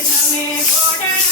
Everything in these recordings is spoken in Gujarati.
में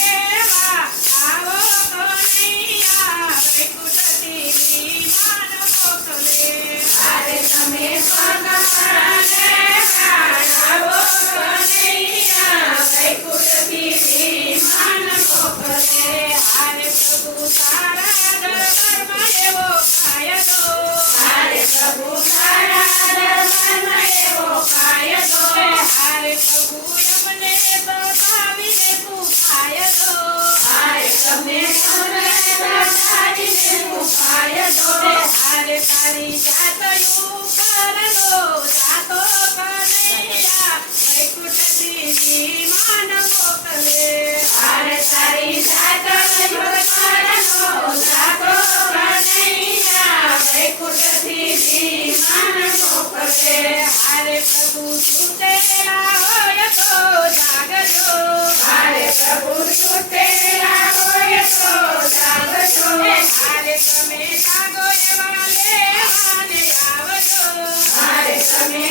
તું કાયદો અરે તારી જાતયું અરે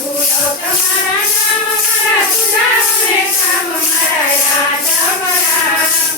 તમારા નામ મારા સુધારે કામ મારા રાજા મારા